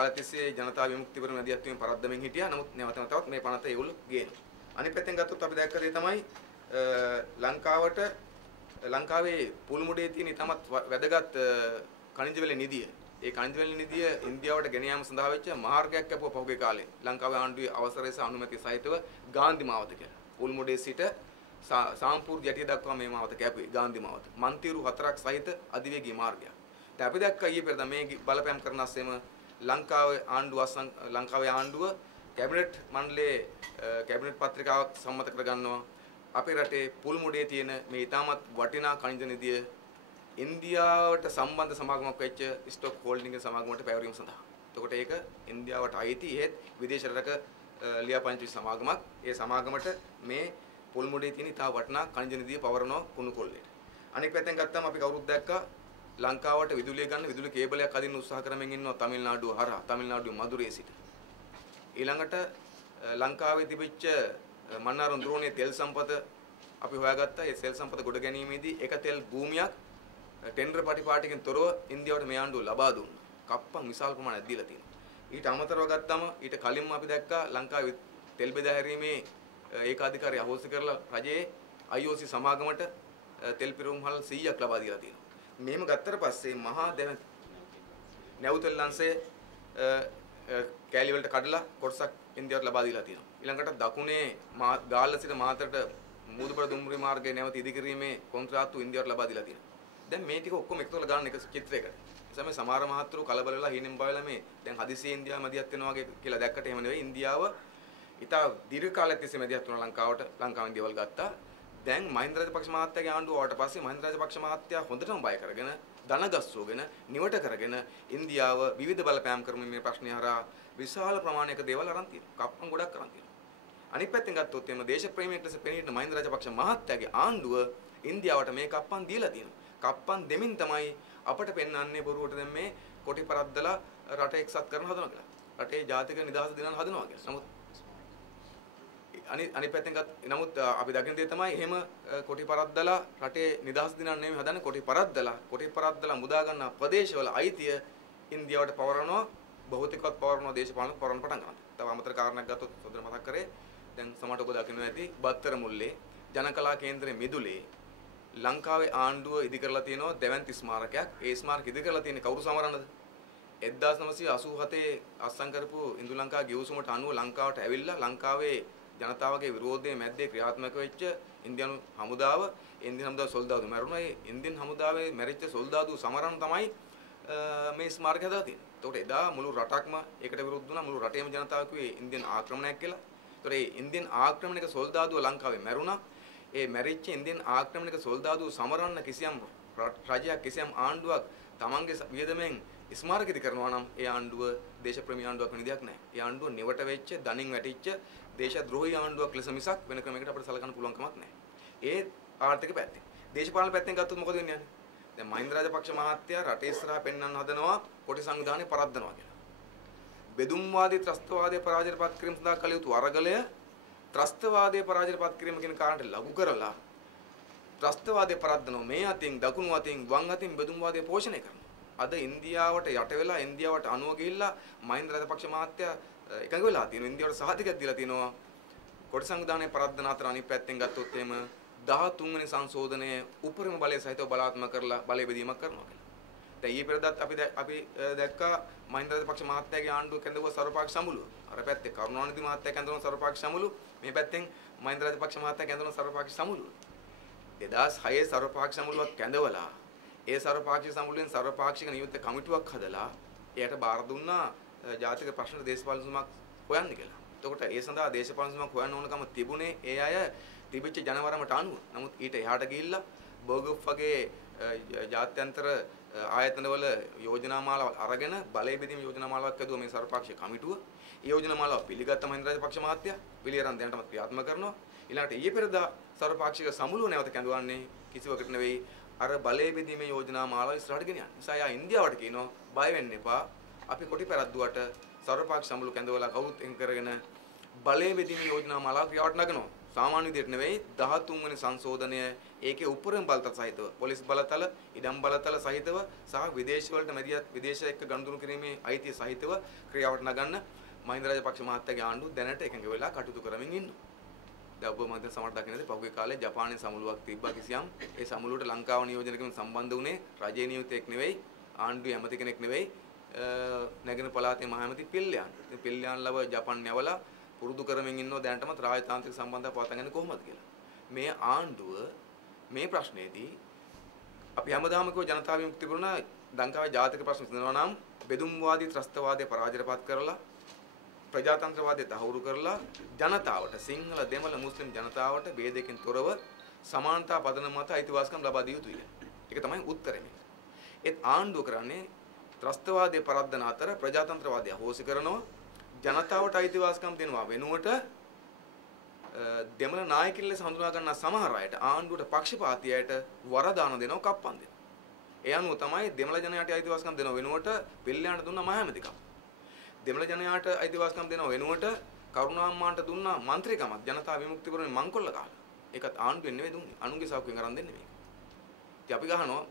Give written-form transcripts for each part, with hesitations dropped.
කාලය තිස්සේ ජනතා විමුක්ති පෙරමුණ මැදිහත් වීම පරද්දමින් හිටියා. නමුත් නැවත නැවතත් මේ පනත ඒගොල්ලෝ ගේනවා. අනිත් පැත්තෙන් ගත්තොත් අපි දැක්ක දේ තමයි ලංකාවේ පුල්මුඩේ තියෙන ඉතාමත් වැදගත් ඛනිජ වල නිදිය. ඒ ඛනිජ වල නිදිය ඉන්දියාවට ගෙන යාම සඳහා වෙච්ච මාර්ගයක් කැපුවා පහුගිය කාලේ. ලංකාවේ ආණ්ඩුවේ අවසරය සහ අනුමැතිය සහිතව ගාන්ධි මාවත කියලා. පුල්මුඩේ සිට සාම්පූර් ජැටිය දක්වා මේ මාවත කැපුවේ ගාන්ධි මාවත. මන්තිරු 4ක් සහිත අධිවේගී මාර්ගයක්. දැන් අපි දැක්කා ඊයේ පෙරේද මේ බලපෑම් කරන අස්සෙම ලංකාවේ ආණ්ඩුව කැබිනට් මණ්ඩලයේ කැබිනට් පත්‍රිකාවක් සම්මත කරගන්නවා. අපේ රටේ පුල්මුඩේ තියෙන මේ ඉතාමත් වටිනා ඛනිජ නිධිය ඉන්දියාවට සම්බන්ධ සමාගමක් වෙච්ච ස්ටොක් හෝල්ඩින්ග් සමාගමකට පැවරීම සඳහා. එතකොට ඒක ඉන්දියාවට අයිති ඒත් විදේශ රටක ලියාපදිංචි සමාගමක්. ඒ සමාගමට මේ පුල්මුඩේ තියෙන ඉතා වටිනා ඛනිජ නිධිය පවරනවා කුණු කොල්ලේට. අනිත් පැත්තෙන් ගත්තාම අපි කවුරුත් දැක්කා ලංකාවට විදුලිය ගන්න විදුලි කේබලයක් අදින්න උත්සාහ කරමින් ඉන්නවා තමිල්නාඩුව හරහා. තමිල්නාඩුවේ මදුරේ සිට. ඊළඟට ලංකාවේ තිබිච්ච මන්නාරම් ද්‍රෝණයේ තෙල් සම්පත අපි හොයාගත්තා. ඒ තෙල් සම්පත ගොඩ ගැනීමේදී එක තෙල් භූමියක් ටෙන්ඩර් පටිපාටිකින් තොරව ඉන්දියාවට මේ ආණ්ඩුව ලබා දුන්නා. කප්පම් විශාල ප්‍රමාණයක් දීලා තියෙනවා. ඊට අමතරව ගත්තම ඊට කලින්ම අපි දැක්කා ලංකාවේ තෙල් බෙදා හැරීමේ ඒකාධිකාරිය අහෝසි කරලා රජයේ IOC සමාගමට තෙල් පිරවුම්හල් 100ක් ලබා දීලා තියෙනවා. මෙහෙම ගත්තට පස්සේ මහා නැවුතෙල් ලංසේ කෑලි වලට කඩලා කොටසක් ඉන්දියාවට ලබා දීලා තියෙනවා. ඊළඟට දකුණේ ගාල්ල සිට මාතරට මුදුබර දුම්රිය මාර්ගයේ නැවත ඉදිකිරීමේ කොන්ත්‍රාත්තු ඉන්දියාවට ලබා දීලා තියෙනවා. දැන් මේ ටික ඔක්කොම එකතු කරලා ගන්න එක චිත්‍රයකට. ඒ තමයි සමහර මහත්තුරු කලබල වෙලා හීනෙන් බයලා මේ දැන් හදිසියේ ඉන්දියාව මැදිහත් වෙනවා වගේ කියලා දැක්කට එහෙම නෙවෙයි. ඉන්දියාව ඉතා දීර්ඝ කාලයක් තිස්සේ මැදිහත් වුණා ලංකාවෙන් දේවල් ගත්තා. දැන් මහින්ද රාජපක්ෂ මහත්තයාගේ ආණ්ඩුව ආවට පස්සේ මහින්ද රාජපක්ෂ මහත්තයා හොඳටම බය කරගෙන ධනගස්සෝගෙන නිවට කරගෙන ඉන්දියාව විවිධ බලපෑම් කරමින් මේ ප්‍රශ්නය හරහා විශාල ප්‍රමාණයක දේවල් අරන් තියෙනවා. කප්පම් ගොඩක් අරන් තියෙනවා. අනිත් පැත්තෙන් ගත්තොත් එimhe දේශප්‍රේමීට පෙනීන මහින්ද රාජපක්ෂ මහත්තයාගේ ආණ්ඩුව ඉන්දියාවට මේ කප්පම් දීලා තියෙනවා. කප්පම් දෙමින් තමයි අපට පෙන්වන්නේ බොරුවට දැන් මේ කොටි පරද්දලා රට එක්සත් කරන හදනවා කියලා. රටේ ජාතික නිදහස දිනන හදනවා කියලා. නමුත් අනිත් පැත්තෙන් නමුත් අපි දකින දේ තමයි එහෙම කොටි පරද්දලා රටේ නිදහස් දිනන්න නෙමෙයි හදන්නේ කොටි පරද්දලා මුදා ගන්න ප්‍රදේශවල අයිතිය ඉන්දියාවට පවරනවා භෞතිකවත් පවරනවා දේශපාලනත් පවරන්න පටන් ගන්නවා. තව අමතර කාරණයක් ගත්තොත් සොදර මතක් කරේ දැන් සමහරට ඔබ දකින්න ඇති බත්තර මුල්ලේ ජනකලා කේන්දරයේ මිදුලේ ලංකාවේ ආණ්ඩුව ඉදි කරලා තියෙනවා දෙවන්ති ස්මාරකයක්. ඒ ස්මාරක ඉදි කරලා තියෙන්නේ කවුරු සමරන්නද? 1987 අත්සන් කරපු ඉන්දු ලංකා ගිවිසුමට අනුව ලංකාවට ඇවිල්ලා ලංකාවේ ජනතාවගේ විරෝධයේ මැද්දේ ක්‍රියාත්මක වෙච්ච ඉන්දියානු හමුදාව සොල්දාදු මැරුණා. ඒ ඉන්දියන් හමුදාවේ මැරිච්ච සොල්දාදු සමරන තමයි මේ ස්මාරකය හදලා තියෙන්නේ. ඒකට එදා මුළු රටක්ම ඒකට විරුද්ධ වුණා. මුළු රටේම ජනතාව කිව්වේ ඉන්දියන් ආක්‍රමණයක් කියලා. ඒතකොට මේ ඉන්දියන් ආක්‍රමණයක සොල්දාදුව ලංකාවේ මැරුණා. ඒ මැරිච්ච ඉන්දියන් ආක්‍රමණයක සොල්දාදුව සමරන්න කිසියම් රජයක් කිසියම් ආණ්ඩුවක් තමන්ගේ වියදමෙන් ස්මාරක ඉදි කරනවා නම් ඒ ආණ්ඩුව දේශප්‍රේමී ආණ්ඩුවක් වෙන දෙයක් නැහැ. ඒ ආණ්ඩුව නිවට වෙච්ච දණින් වැටිච්ච දේශද්‍රෝහී ආණ්ඩුවක් ලෙස මිසක් වෙන ක්‍රමයකට අපිට සලකන්න පුළුවන් කමක් නැහැ. ඒ ආර්ථික පැත්තෙන්. දේශපාලන පැත්තෙන් ගත්තොත් මොකද වෙන්නේ යන්නේ? දැන් මහින්ද රාජපක්ෂ මහත්තයා රටේ ඉස්සරහා පෙන්වන්න හදනවා කොටි සංවිධානය පරද්දනවා කියලා. බෙදුම්වාදී ත්‍රස්තවාදයේ පරාජයටපත් කිරීම සඳහා කළ යුතු අරගලය ත්‍රස්තවාදයේ පරාජයටපත් කිරීම කියන කාරණට ලඝු කරලා ත්‍රස්තවාදයේ පරද්දනවා. මේ අතින් දකුණු අතින් වම් අතින් බෙදුම්වාදයේ පෝෂණය කරනවා. අද ඉන්දියාවට යට වෙලා ඉන්දියාවට අනුව ගිහිල්ලා මහින්ද රාජපක්ෂ මහත්තයා එකඟ වෙලා තියෙනවා. ඉන්දියාවට සහතිකයක් දීලා තිනවා. කොටි සංවිධානයේ පරද්දන අතර අනිත් පැත්තෙන් ගත්තොත් එහෙම 13 වෙනි සංශෝධනයේ උපරිම බලය සහිතව බලාත්මක කරලා බලය බෙදීමක් කරනවා කියලා. දැන් ඊයේ පෙරේදත් අපි දැක්කා මහින්ද රාජපක්ෂ මහත්තයාගේ ආණ්ඩුව කැඳවුව සර්වපාක්ෂ සමුළුව. අර පැත්තේ කරුණානිධි මහත්තයා කැඳවන සර්වපාක්ෂ සමුළුව, මේ පැත්තෙන් මහින්ද රාජපක්ෂ මහත්තයා කැඳවන සර්වපාක්ෂ සමුළුව. 2006 සර්වපාක්ෂ සමුළුවක් කැඳවලා ඒ සර්වපාක්ෂික සමුළුවෙන් සර්වපාක්ෂික නියුක්ත කමිටුවක් හදලා එයට බාර දුන්නා ජාතික ප්‍රශ්න දේශපාලන සුමක් හොයන්න කියලා. එතකොට ඒ සඳහා දේශපාලන සුමක් හොයන්න ඕනකම තිබුණේ ඒ අය තිබිච්ච ජනවරමට අනුව. නමුත් ඊට එහාට ගිහිල්ලා බර්ගොෆ් වගේ ජාත්‍යන්තර ආයතනවල යෝජනා මාලාවක් අරගෙන බලය බෙදීම යෝජනා මාලාවක් හදුවා මේ සර්වපාක්ෂික කමිටුව. ඒ යෝජනා මාලාව පිළිගත්ත මහින්ද රාජපක්ෂ මහත්තයා පිළිඅරන් දැනටම ක්‍රියාත්මක කරනවා. ඊළඟට ඊයේ පෙරදා සර්වපාක්ෂික සමුළුව නැවත කැඳවන්නේ කිසිවකට නෙවෙයි අර බලය බෙදීමේ යෝජනා මාලාව ඉස්සරහට ගෙන යන්න. නිසා යා ඉන්දියාවට කියනවා බය වෙන්න එපා. අපි කොටි පෙරද්දුවට සර්වපාක්ෂික සමුළු කැඳවලා කවුරුත් එන් කරගෙන බලය බෙදීමේ යෝජනා මාලාව ක්‍රියාවට නගනවා. සාමාන්‍ය විදිහට නෙවෙයි 13 වෙනි සංශෝධනය ඒකේ උපරිම බලතල සහිතව පොලිස් බලතල ඉඩම් බලතල සහිතව සහ විදේශ වලට මැදිහත් විදේශ එක්ක ගනුදෙනු කිරීමේ අයිතිය සහිතව ක්‍රියාවට නගන්න මහින්ද රාජපක්ෂ මහත්තයාගේ ආණ්ඩුව දැනට එකඟ වෙලා කටයුතු කරමින් ඉන්නවා. දැන් ඔබ මම සමහරට දකින්නේ පහුගිය කාලේ ජපානයේ සමුළුවක් තිබ්බා කිසියම් ඒ සමුළුවට ලංකාව නියෝජනය කිරීම සම්බන්ධ වුණේ රජයේ නියුතෙක් නෙවෙයි ආණ්ඩුවේ ඇමති කෙනෙක් නෙවෙයි නැගෙන පළාතේ මහ ඇමති පිල්ලයන්. ඉතින් පිල්ලයන් ලව ජපාන් යවලා පුරුදු කරමින් ඉන්නවා දැනටමත් රාජතාන්ත්‍රික සම්බන්ධතාව පවත්වාගෙන කොහොමද කියලා. මේ ආණ්ඩුව මේ ප්‍රශ්නේදී අපි හැමදාම කිව්ව ජනතා විමුක්ති පුරණ ලංකාවේ ජාතික ප්‍රශ්න විසඳනවා නම් බෙදුම්වාදී ත්‍රස්තවාදයේ පරාජයටපත් කරලා ප්‍රජාතන්ත්‍රවාදය තහවුරු කරලා ජනතාවට සිංහල දෙමළ මුස්ලිම් ජනතාවට ભેදයකින් තොරව සමානතා පදනම මත අයිතිවාසිකම් ලබා දිය යුතුයි. ඒක තමයි උත්තරේ මේක. ඒත් ආණ්ඩුව කරන්නේ ත්‍රස්තවාදයේ පරද්දන අතර ප්‍රජාතන්ත්‍රවාදය හොසි කරනවා ජනතාවට අයිතිවාසිකම් දෙනවා වෙනුවට දෙමළ නායකයින් ලෙස හඳුනා ගන්න සමහර අයට ආණ්ඩුවට පක්ෂපාතීයට වරදාන දෙනවා කප්පන් දෙනවා. ඒ අනුව තමයි දෙමළ ජනයාට අයිතිවාසිකම් දෙනව වෙනුවට පිල්ලයන්ට දුන්න මහමැතිකම්. දෙමළ ජනයාට අයිතිවාසිකම් දෙනව වෙනුවට කරුණාම්මාන්ට දුන්න മന്ത്രിකමක් ජනතා විමුක්ති පුරණේ මංකොල්ල කාලා. ඒකත් ආණ්ඩුවෙන් නෙවෙයි දුන්නේ. අනුන්ගේ සෞඛ්‍යයෙන් අරන් දෙන්නේ මේක. ඉතින් අපි ගහනවා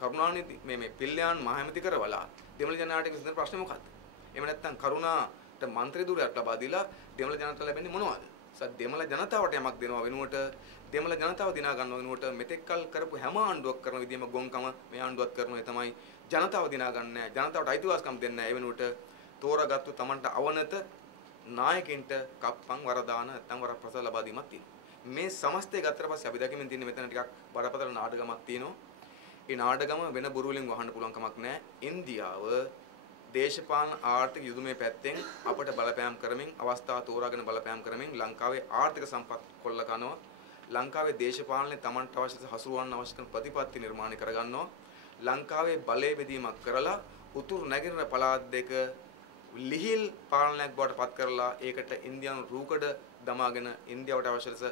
කරුණානිදි මේ පිල්ලයන් මහමැති කරවලා දෙමළ ජනයාට විසඳන ප්‍රශ්නේ මොකක්ද? එහෙම නැත්නම් කරුණාට മന്ത്രി දුරයක් ලබා දීලා දෙමළ ජනතාවට ලැබෙන්නේ මොනවද? දෙමළ ජනතාවට යමක් දෙනවා වෙනුවට දෙමළ ජනතාව දිනා ගන්නව වෙනුවට මෙතෙක්කල් කරපු හැම ආණ්ඩුවක් කරන විදිහම ගොංකම මේ ආණ්ඩුවත් කරනවා. ඒ තමයි ජනතාව දිනා ගන්න නැහැ. ජනතාවට අයිතිවාසිකම් දෙන්නේ නැහැ. ඒ වෙනුවට තෝරාගත්තු Tamanට අවනත නායකින්ට කප්පන් වරදාන නැත්නම් වරප්‍රසාද ලබා දීමක් තියෙනවා. මේ සමස්තය ගත්තට පස්සේ අපි දැකීමෙන් තියෙන මෙතන ටිකක් බරපතල නාටකමක් තියෙනවා. ඒ නාටකම වෙන බොරු වලින් වහන්න පුළුවන් කමක් නැහැ. ඉන්දියාව දේශපාලන ආර්ථික යුතුයමේ පැත්තෙන් අපට බලපෑම් කරමින් අවස්ථා තෝරාගෙන බලපෑම් කරමින් ලංකාවේ ආර්ථික සම්පත් කොල්ල කනවා. ලංකාවේ දේශපාලනේ Tamanට අවශ්‍ය හසුරුවන්න අවශ්‍ය කරන ප්‍රතිපත්ති නිර්මාණය කරගන්නවා. ලංකාවේ බලය බෙදීමක් කරලා උතුරු නැගෙනහිර පළාත් දෙක ලිහිල් පාලනයක් බවට පත් කරලා ඒකට ඉන්දියානු රූකඩ දමාගෙන ඉන්දියාවට අවශ්‍ය ලෙස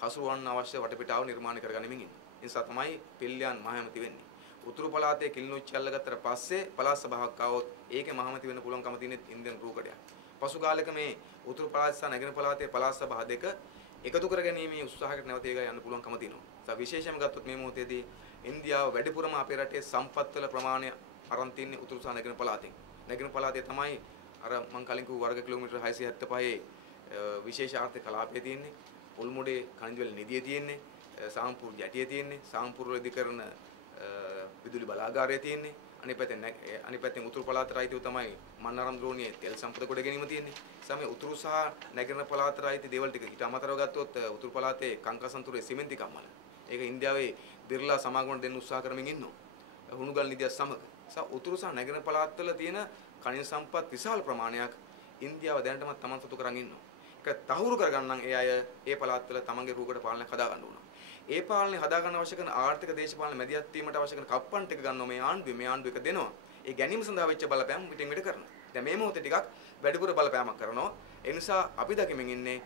හසුරුවන්න අවශ්‍ය වටපිටාව නිර්මාණය කරගනිමින් ඉන්නේ. ඒ නිසා තමයි පිල්ලයන් මහමැති වෙන්නේ. උතුරු පළාතේ කිලිනොච්චි අල්ලගත්තට පස්සේ පළාත් සභාවක් ආවොත් ඒකේ මහමැති වෙන්න පුළුවන්කම තියෙන ඉන්දියානු රූකඩයක්. පසු කාලෙක මේ උතුරු පළාත් සහ නැගෙනහිර පළාතේ පළාත් සභා දෙක එකතු කරගැනීමේ උත්සාහයකට නැවත ඒක යන්න පුළුවන්කම තියෙනවා. ඒ විශේෂයෙන්ම ගත්තොත් මේ මොහොතේදී ඉන්දියාව වැඩිපුරම අපේ රටේ සම්පත් වල ප්‍රමාණය අරන් තින්නේ උතුරු සහ නැගෙනහිර පළාතෙන්. නැගෙනහිර පළාතේ තමයි අර මං කලින් කිව්ව වර්ග කිලෝමීටර් 675 විශේෂ ආර්ථික කලාපය තියෙන්නේ. උල්මුඩේ කනිජ වල නිදිය තියෙන්නේ. සාම්පූර් ජැටිය තියෙන්නේ. සාම්පූර් වලදී කරන විදුලි බලාගාරය තියෙන්නේ. අනිත් පැත්තෙන් උතුරු පළාතට අයිතිව තමයි මන්නාරම් ද්‍රෝණියේ තෙල් සම්පත කොට ගැනීම තියෙන්නේ. සමේ උතුරු සහ නැගෙනහිර පළාතට අයිති දේවල් ටික ඊට අමතරව ගත්තොත් උතුරු පළාතේ කංකසන්තුරේ සිමෙන්ති කම්මල. ඒක ඉන්දියාවේ බිර්ලා සමාගමට දෙන්න උත්සාහ කරමින් ඉන්නවා. හුණුගල් නිදියත් සමග. උතුරු සහ නැගෙනහිර පළාත්වල තියෙන කනිජ සම්පත් විශාල ප්‍රමාණයක් ඉන්දියාව දැනටමත් Taman සතු කරන් ඉන්නවා. ඒක තහවුරු කරගන්න ඒ අය ඒ පළාත්වල Tamanගේ රූකඩ පාලනයක් හදා ගන්න ඕන. ඒ පාලනය හදා ගන්න අවශ්‍ය කරන ආර්ථික දේශපාලන මැදිහත් වීමට අවශ්‍ය කරන කප්පන් ටික ගන්නවා මේ ආණ්ඩුව එක දෙනවා. ඒ ගැනීම සඳහා වෙච්ච බලපෑම පිටින් පිට කරනවා. දැන් මේ මොහොතේ ටිකක් වැඩිපුර බලපෑමක් කරනවා. ඒ නිසා අපි දකිමින් ඉන්නේ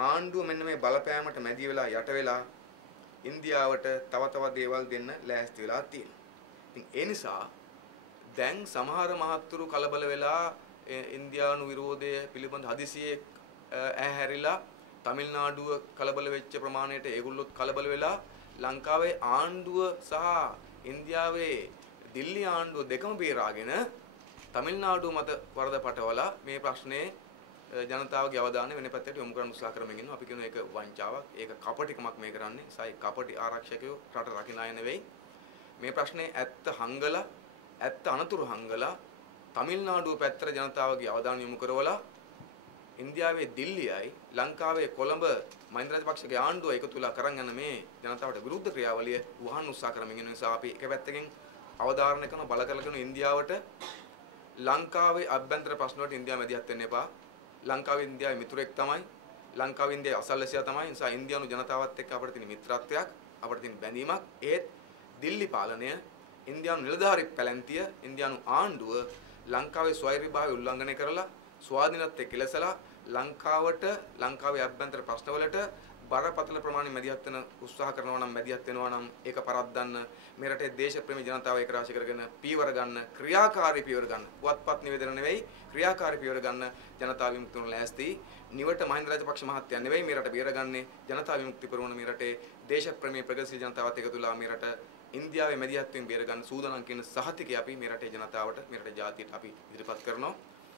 ආණ්ඩුව මෙන්න මේ බලපෑමට මැදි වෙලා යට වෙලා ඉන්දියාවට තව තවත් දේවල් දෙන්න ලෑස්ති වෙලා තියෙනවා. ඉතින් ඒ නිසා දැන් සමහර මහත්තුරු කලබල වෙලා ඉන්දියානු විරෝධය පිළිබඳ හදිසියේ ඇහැරිලා තමිල්නාඩුව කලබල වෙච්ච ප්‍රමාණයට ඒගොල්ලොත් කලබල වෙලා ලංකාවේ ආණ්ඩුව සහ ඉන්දියාවේ දිල්ලි ආණ්ඩුව දෙකම බේරාගෙන තමිල්නාඩුව මත වරද පටවලා මේ ප්‍රශ්නේ ජනතාවගේ අවධානය වෙන පැත්තට යොමු කරන්න උත්සාහ කරමින් ඉන්නවා. අපි කියනවා ඒක වංචාවක්, ඒක කපටිකමක් මේ කරන්නේ. සයි කපටි ආරක්ෂකයෝ රට රකින්න අය නෙවෙයි. මේ ප්‍රශ්නේ ඇත්ත හංගලා ඇත්ත අනතුරු හංගලා තමිල්නාඩුව පැත්තට ජනතාවගේ අවධානය යොමු කරවලා ඉන්දියාවේ දිල්ලියයි ලංකාවේ කොළඹ මහින්ද රාජපක්ෂගේ ආණ්ඩුව එකතු වෙලා කරන් යන මේ ජනතාවට විරුද්ධ ක්‍රියාවලිය වහන්න උත්සාහ කරමින් ඉන්න නිසා අපි එක පැත්තකින් අවධාරණය කරන බල කරගෙන ඉන්දියාවට ලංකාවේ අභ්‍යන්තර ප්‍රශ්න වලට ඉන්දියාව මැදිහත් වෙන්න එපා. ලංකාවේ ඉන්දියාවේ මිතුරෙක් තමයි. ලංකාවේ ඉන්දියාවේ අසල්වැසියා තමයි. ඒ නිසා ඉන්දියානු ජනතාවත් එක්ක අපිට තියෙන මිත්‍රත්වයක්, අපිට තියෙන බැඳීමක්. ඒත් දිල්ලි පාලනය, ඉන්දියානු නිලධාරී පැලැන්තිය, ඉන්දියානු ආණ්ඩුව ලංකාවේ ස්වෛරීභාවය උල්ලංඝනය කරලා ස්වාධීනත්වයේ කෙලසලා ලංකාවට ලංකාවේ අභ්‍යන්තර ප්‍රශ්නවලට බරපතල ප්‍රමාණය මැදිහත් වෙන උත්සාහ කරනවා නම් මැදිහත් වෙනවා නම් ඒක පරද්දන්න මේ රටේ දේශප්‍රේමී ජනතාව ඒක රාශි කරගෙන පීවර ගන්න ක්‍රියාකාරී පීවර ගන්න පුවත්පත් නිවේදන නෙවෙයි ක්‍රියාකාරී පීවර ගන්න ජනතා විමුක්තිය ලෑස්ති නිවට මහින්ද රාජපක්ෂ මහත්තයා නෙවෙයි මේ රට බේරගන්නේ ජනතා විමුක්ති පෙරමුණ මේ රටේ දේශප්‍රේමී ප්‍රගතිශීල ජනතාවත් එකතුලා මේ රට ඉන්දියාවේ මැදිහත් වීම බේරගන්න සූදානම් කියන සහතිකය අපි මේ රටේ ජනතාවට මේ රටේ ජාතියට අපි ඉදිරිපත් කරනවා